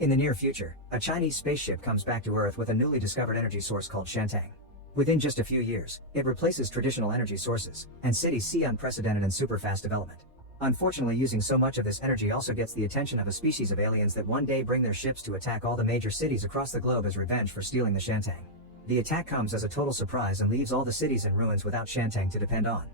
In the near future, a Chinese spaceship comes back to Earth with a newly discovered energy source called Shantang. Within just a few years, it replaces traditional energy sources, and cities see unprecedented and super-fast development. Unfortunately, using so much of this energy also gets the attention of a species of aliens that one day bring their ships to attack all the major cities across the globe as revenge for stealing the Shantang. The attack comes as a total surprise and leaves all the cities in ruins without Shantang to depend on.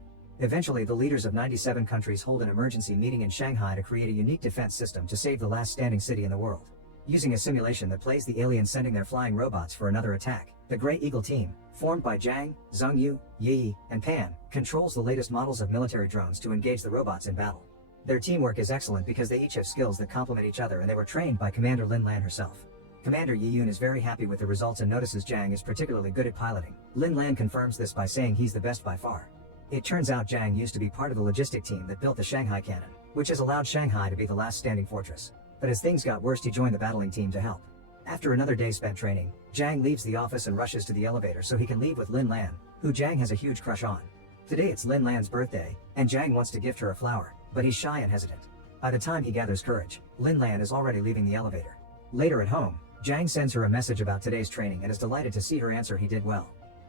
Eventually, the leaders of 97 countries hold an emergency meeting in Shanghai to create a unique defense system to save the last standing city in the world. Using a simulation that plays the aliens sending their flying robots for another attack, the Grey Eagle team, formed by Zhang, Zhengyu, Yi, and Pan, controls the latest models of military drones to engage the robots in battle. Their teamwork is excellent because they each have skills that complement each other, and they were trained by Commander Lin Lan herself. Commander Yi Yun is very happy with the results and notices Zhang is particularly good at piloting. Lin Lan confirms this by saying he's the best by far. It turns out Zhang used to be part of the logistic team that built the Shanghai cannon, which has allowed Shanghai to be the last standing fortress. But as things got worse, he joined the battling team to help. After another day spent training, Zhang leaves the office and rushes to the elevator so he can leave with Lin Lan, who Zhang has a huge crush on. Today it's Lin Lan's birthday, and Zhang wants to gift her a flower, but he's shy and hesitant. By the time he gathers courage, Lin Lan is already leaving the elevator. Later at home, Zhang sends her a message about today's training and is delighted to see her answer he did well.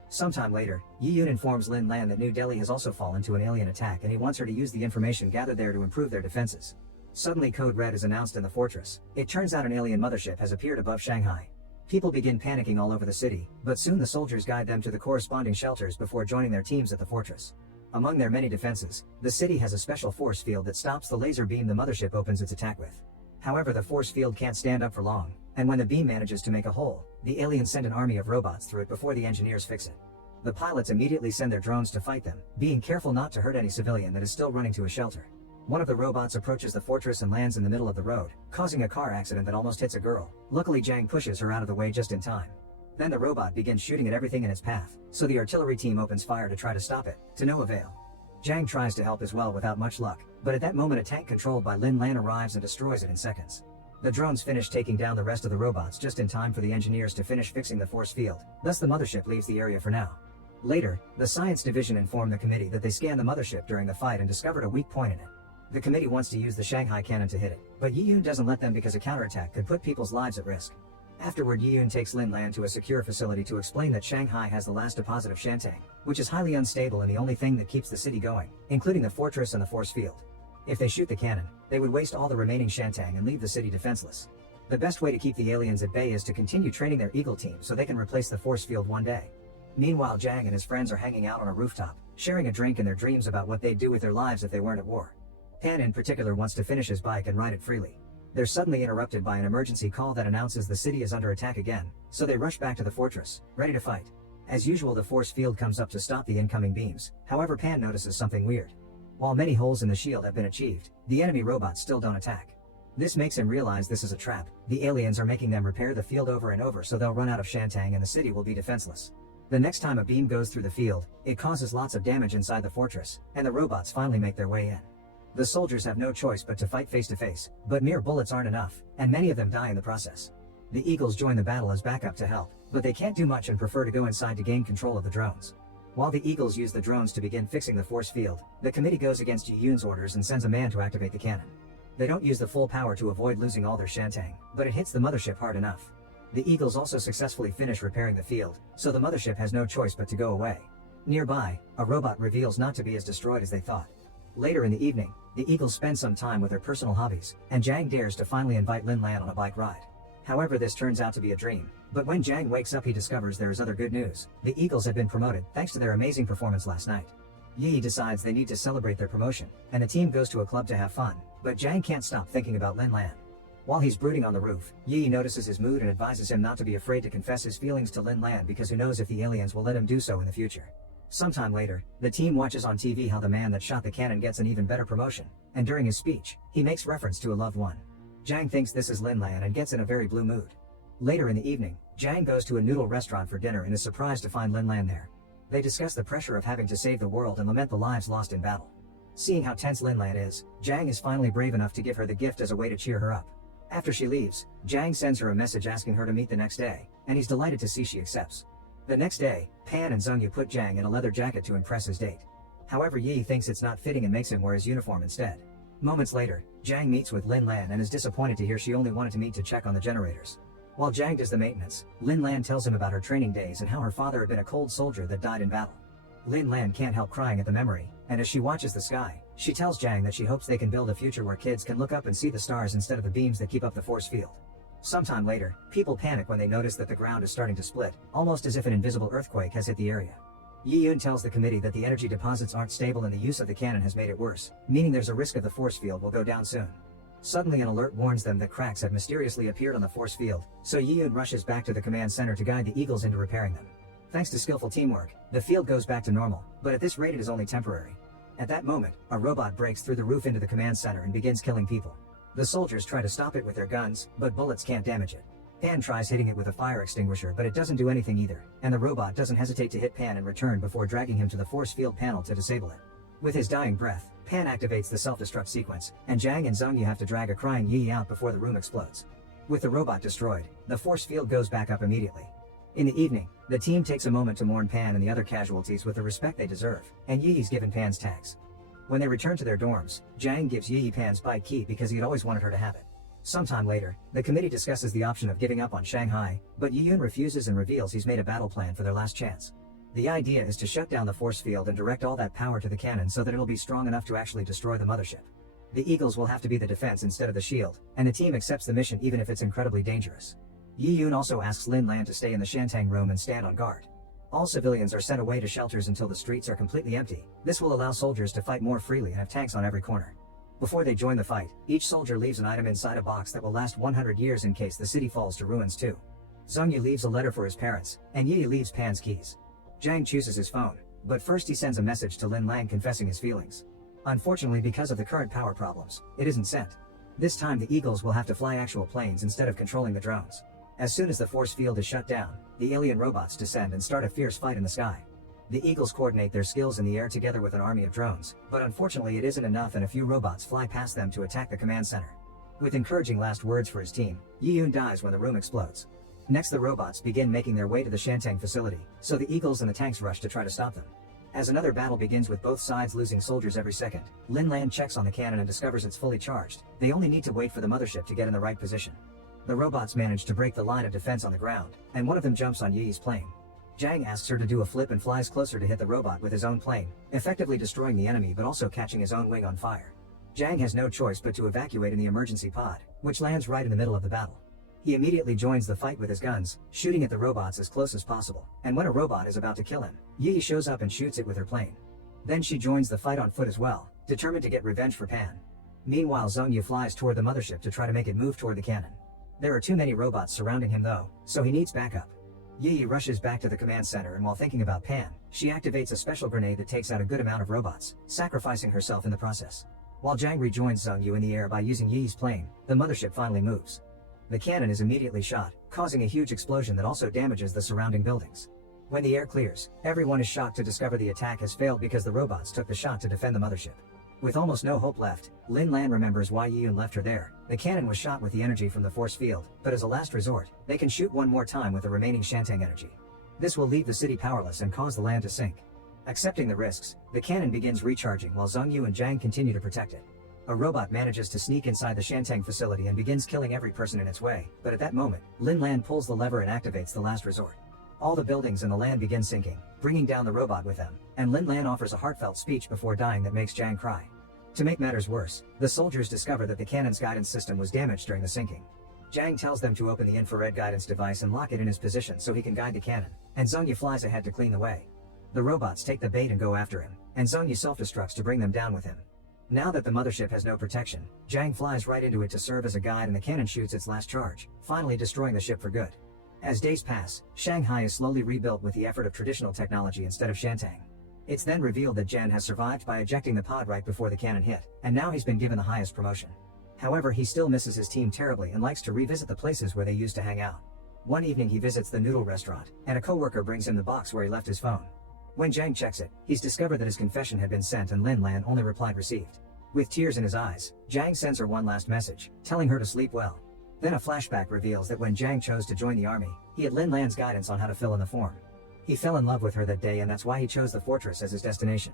Sometime later, Yi Yun informs Lin Lan that New Delhi has also fallen to an alien attack and he wants her to use the information gathered there to improve their defenses. Suddenly Code Red is announced in the fortress. It turns out an alien mothership has appeared above Shanghai. People begin panicking all over the city, but soon the soldiers guide them to the corresponding shelters before joining their teams at the fortress. Among their many defenses, the city has a special force field that stops the laser beam the mothership opens its attack with. However, the force field can't stand up for long, and when the beam manages to make a hole, the aliens send an army of robots through it before the engineers fix it. The pilots immediately send their drones to fight them, being careful not to hurt any civilian that is still running to a shelter. One of the robots approaches the fortress and lands in the middle of the road, causing a car accident that almost hits a girl. Luckily, Zhang pushes her out of the way just in time. Then the robot begins shooting at everything in its path, so the artillery team opens fire to try to stop it, to no avail. Zhang tries to help as well without much luck, but at that moment a tank controlled by Lin Lan arrives and destroys it in seconds. The drones finish taking down the rest of the robots just in time for the engineers to finish fixing the force field, thus the mothership leaves the area for now. Later, the science division informed the committee that they scanned the mothership during the fight and discovered a weak point in it. The committee wants to use the Shanghai cannon to hit it, but Yi Yun doesn't let them because a counterattack could put people's lives at risk. Afterward, Yi Yun takes Lin Lan to a secure facility to explain that Shanghai has the last deposit of Shantang, which is highly unstable and the only thing that keeps the city going, including the fortress and the force field. If they shoot the cannon, they would waste all the remaining Shantang and leave the city defenseless. The best way to keep the aliens at bay is to continue training their Eagle team so they can replace the force field one day. Meanwhile, Zhang and his friends are hanging out on a rooftop, sharing a drink in their dreams about what they'd do with their lives if they weren't at war. Pan in particular wants to finish his bike and ride it freely. They're suddenly interrupted by an emergency call that announces the city is under attack again, so they rush back to the fortress, ready to fight. As usual, the force field comes up to stop the incoming beams. However, Pan notices something weird. While many holes in the shield have been achieved, the enemy robots still don't attack. This makes him realize this is a trap. The aliens are making them repair the field over and over so they'll run out of Shantang and the city will be defenseless. The next time a beam goes through the field, it causes lots of damage inside the fortress, and the robots finally make their way in. The soldiers have no choice but to fight face to face, but mere bullets aren't enough, and many of them die in the process. The Eagles join the battle as backup to help, but they can't do much and prefer to go inside to gain control of the drones. While the Eagles use the drones to begin fixing the force field, the committee goes against Yi Yun's orders and sends a man to activate the cannon. They don't use the full power to avoid losing all their Shantang, but it hits the mothership hard enough. The Eagles also successfully finish repairing the field, so the mothership has no choice but to go away. Nearby, a robot reveals not to be as destroyed as they thought. Later in the evening, the Eagles spend some time with their personal hobbies, and Zhang dares to finally invite Lin Lan on a bike ride. However, this turns out to be a dream, but when Zhang wakes up he discovers there is other good news. The Eagles have been promoted thanks to their amazing performance last night. Yi decides they need to celebrate their promotion, and the team goes to a club to have fun, but Zhang can't stop thinking about Lin Lan. While he's brooding on the roof, Yi notices his mood and advises him not to be afraid to confess his feelings to Lin Lan because who knows if the aliens will let him do so in the future. Sometime later, the team watches on TV how the man that shot the cannon gets an even better promotion, and during his speech, he makes reference to a loved one. Zhang thinks this is Lin Lan and gets in a very blue mood. Later in the evening, Zhang goes to a noodle restaurant for dinner and is surprised to find Lin Lan there. They discuss the pressure of having to save the world and lament the lives lost in battle. Seeing how tense Lin Lan is, Zhang is finally brave enough to give her the gift as a way to cheer her up. After she leaves, Zhang sends her a message asking her to meet the next day, and he's delighted to see she accepts. The next day, Pan and Zhengyu put Zhang in a leather jacket to impress his date. However, Yi thinks it's not fitting and makes him wear his uniform instead. Moments later, Jang meets with Lin Lan and is disappointed to hear she only wanted to meet to check on the generators. While Jang does the maintenance, Lin Lan tells him about her training days and how her father had been a cold soldier that died in battle. Lin Lan can't help crying at the memory, and as she watches the sky, she tells Jang that she hopes they can build a future where kids can look up and see the stars instead of the beams that keep up the force field. Sometime later, people panic when they notice that the ground is starting to split, almost as if an invisible earthquake has hit the area. Yi Yun tells the committee that the energy deposits aren't stable and the use of the cannon has made it worse, meaning there's a risk of the force field will go down soon. Suddenly an alert warns them that cracks have mysteriously appeared on the force field, so Yi Yun rushes back to the command center to guide the Eagles into repairing them. Thanks to skillful teamwork, the field goes back to normal, but at this rate it is only temporary. At that moment, a robot breaks through the roof into the command center and begins killing people. The soldiers try to stop it with their guns, but bullets can't damage it. Pan tries hitting it with a fire extinguisher, but it doesn't do anything either, and the robot doesn't hesitate to hit Pan in return before dragging him to the force field panel to disable it. With his dying breath, Pan activates the self-destruct sequence, and Jang and Zhongyu have to drag a crying Yi out before the room explodes. With the robot destroyed, the force field goes back up immediately. In the evening, the team takes a moment to mourn Pan and the other casualties with the respect they deserve, and Yi's given Pan's tags. When they return to their dorms, Jang gives Yi Pan's bike key because he'd always wanted her to have it. Sometime later, the committee discusses the option of giving up on Shanghai, but Yi Yun refuses and reveals he's made a battle plan for their last chance. The idea is to shut down the force field and direct all that power to the cannon so that it'll be strong enough to actually destroy the mothership. The Eagles will have to be the defense instead of the shield, and the team accepts the mission even if it's incredibly dangerous. Yi Yun also asks Lin Lan to stay in the Shantang room and stand on guard. All civilians are sent away to shelters until the streets are completely empty. This will allow soldiers to fight more freely and have tanks on every corner. Before they join the fight, each soldier leaves an item inside a box that will last 100 years in case the city falls to ruins too. Zhongyu leaves a letter for his parents, and Yi leaves Pan's keys. Jang chooses his phone, but first he sends a message to Lin Lan confessing his feelings. Unfortunately, because of the current power problems, it isn't sent. This time the Eagles will have to fly actual planes instead of controlling the drones. As soon as the force field is shut down, the alien robots descend and start a fierce fight in the sky. The Eagles coordinate their skills in the air together with an army of drones, but unfortunately it isn't enough and a few robots fly past them to attack the command center. With encouraging last words for his team, Yi Yun dies when the room explodes. Next the robots begin making their way to the Shantang facility, so the Eagles and the tanks rush to try to stop them. As another battle begins with both sides losing soldiers every second, Lin Lan checks on the cannon and discovers it's fully charged. They only need to wait for the mothership to get in the right position. The robots manage to break the line of defense on the ground, and one of them jumps on Yi's plane. Jang asks her to do a flip and flies closer to hit the robot with his own plane, effectively destroying the enemy but also catching his own wing on fire. Jang has no choice but to evacuate in the emergency pod, which lands right in the middle of the battle. He immediately joins the fight with his guns, shooting at the robots as close as possible, and when a robot is about to kill him, Yi shows up and shoots it with her plane. Then she joins the fight on foot as well, determined to get revenge for Pan. Meanwhile Zhongyu flies toward the mothership to try to make it move toward the cannon. There are too many robots surrounding him though, so he needs backup. Yi rushes back to the command center and while thinking about Pan, she activates a special grenade that takes out a good amount of robots, sacrificing herself in the process. While Jang rejoins Zhongyu in the air by using Yi's plane, the mothership finally moves. The cannon is immediately shot, causing a huge explosion that also damages the surrounding buildings. When the air clears, everyone is shocked to discover the attack has failed because the robots took the shot to defend the mothership. With almost no hope left, Lin Lan remembers why Yi Yun left her there. The cannon was shot with the energy from the force field, but as a last resort, they can shoot one more time with the remaining Shantang energy. This will leave the city powerless and cause the land to sink. Accepting the risks, the cannon begins recharging while Zhongyu and Jang continue to protect it. A robot manages to sneak inside the Shantang facility and begins killing every person in its way, but at that moment, Lin Lan pulls the lever and activates the last resort. All the buildings and the land begin sinking, bringing down the robot with them, and Lin Lan offers a heartfelt speech before dying that makes Jang cry. To make matters worse, the soldiers discover that the cannon's guidance system was damaged during the sinking. Jang tells them to open the infrared guidance device and lock it in his position so he can guide the cannon, and Zhongyu flies ahead to clean the way. The robots take the bait and go after him, and Zhongyu self-destructs to bring them down with him. Now that the mothership has no protection, Jang flies right into it to serve as a guide and the cannon shoots its last charge, finally destroying the ship for good. As days pass, Shanghai is slowly rebuilt with the effort of traditional technology instead of Shantang. It's then revealed that Jen has survived by ejecting the pod right before the cannon hit, and now he's been given the highest promotion. However, he still misses his team terribly and likes to revisit the places where they used to hang out. One evening he visits the noodle restaurant, and a coworker brings him the box where he left his phone. When Jang checks it, he's discovered that his confession had been sent and Lin Lan only replied received. With tears in his eyes, Jang sends her one last message, telling her to sleep well. Then a flashback reveals that when Jang chose to join the army, he had Lin Lan's guidance on how to fill in the form. He fell in love with her that day and that's why he chose the fortress as his destination.